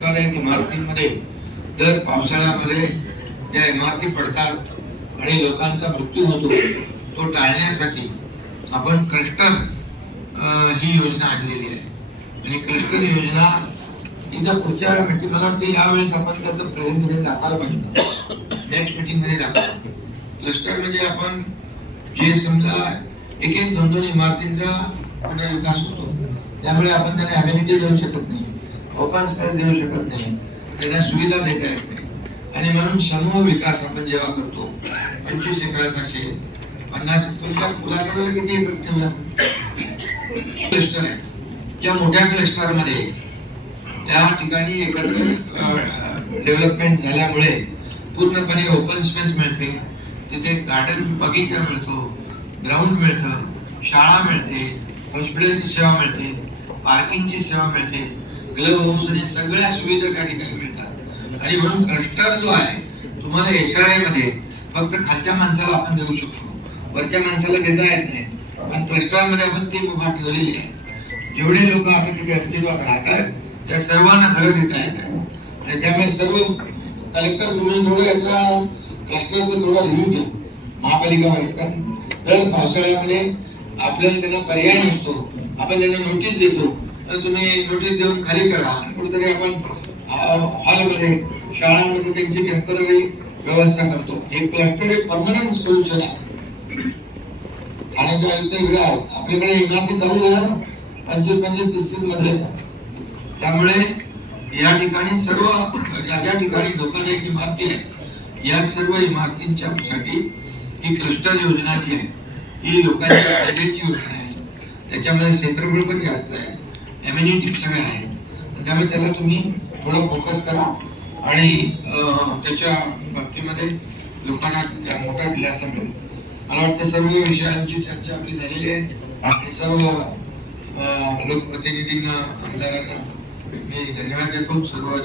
इमारतींमध्ये दर पावसाळ्यामध्ये ज्या इमारती पडतात आणि लोकांचा मृत्यू होतो तो टाळण्यासाठी आपण क्लस्टर ही योजना आणलेली आहे. आणि क्लस्टर योजना ही जर पुढच्या मीटिंग मला वाटते यावेळेस आपण त्याचं प्रेझेंटेशन दाखवायला पाहिजे, नेक्स्ट मीटिंग मध्ये दाखवा. क्लस्टर म्हणजे आपण जे समजा एक एक दोन दोन इमारतींचा विकास होतो, त्यामुळे आपण त्यांना अम्युनिटी देऊ शकत नाही, ओपन स्पेस देऊ शकत नाही, त्यांना सुविधा देता येत नाही. आणि म्हणून समूह विकास आपण जेव्हा करतो 25 एकराचा 50 फुलाचा किती एकर ठेवला क्लस्टर आहे. या मोठ्या क्लस्टर मध्ये त्या ठिकाणी एकत्र डेव्हलपमेंट झाल्यामुळे पूर्णपणे ओपन स्पेस मिळते, तिथे गार्डन बगीचा मिळतो, ग्राउंड मिळतं, शाळा मिळते, हॉस्पिटलची सेवा मिळते, पार्किंगची सेवा मिळते, ग्लव्ह हाऊस आणि सगळ्या सुविधा त्या ठिकाणी मिळतात. आणि म्हणून क्लस्टर जो आहे तुम्हाला एसआरआय मध्ये फक्त खालच्या माणसाला आपण देऊ शकतो, वरच्या माणसाला देता येत नाही. पण क्लस्टर मध्ये आपण ती मुभा ठेवलेली आहे. जेवढे लोक आपण तिथे अस्तित्वात राहतात त्या सर्वांना घरं देता येतात. आणि त्यामुळे सर्व कलेक्टर तुम्ही थोडं याचा क्लस्टरचं थोडा रिव्ह्यू घ्या महापालिका मध्ये, कारण दर पावसाळ्यामध्ये आपल्याला त्याचा पर्याय नसतो. आपण त्यांना नोटीस देतो, तर तुम्ही नोटीस देऊन खाली करा. कुठेतरी आपण हॉलमध्ये शाळांमध्ये त्यांची टेम्पररी व्यवस्था करतो. हे क्लस्टर एक परमनंट सोल्युशन आहे. ठाण्याच्या आयुक्त इकडे आहेत, आपल्याकडे इमारती चालू झाल्या 25-30 मध्ये. त्यामुळे या ठिकाणी सर्व ज्या ठिकाणी धोकादायक इमारती आहेत या सर्व इमारतींच्या साठी ही क्लस्टर योजना जी आहे ही लोकांच्या फायद्याची योजना आहे. त्याच्यामध्ये क्षेत्रफळ पण जास्त आहे, एम्युनिटी सगळं आहे. त्यामुळे त्याला तुम्ही थोडं फोकस करा आणि त्याच्या बाबतीमध्ये लोकांना मोठा दिलासा मिळेल. मला वाटतं सर्व विषयांची चर्चा आपली झालेली आहे. आणि सर्व लोकप्रतिनिधींना, आमदारांना मी धन्यवाद देतो. सर्व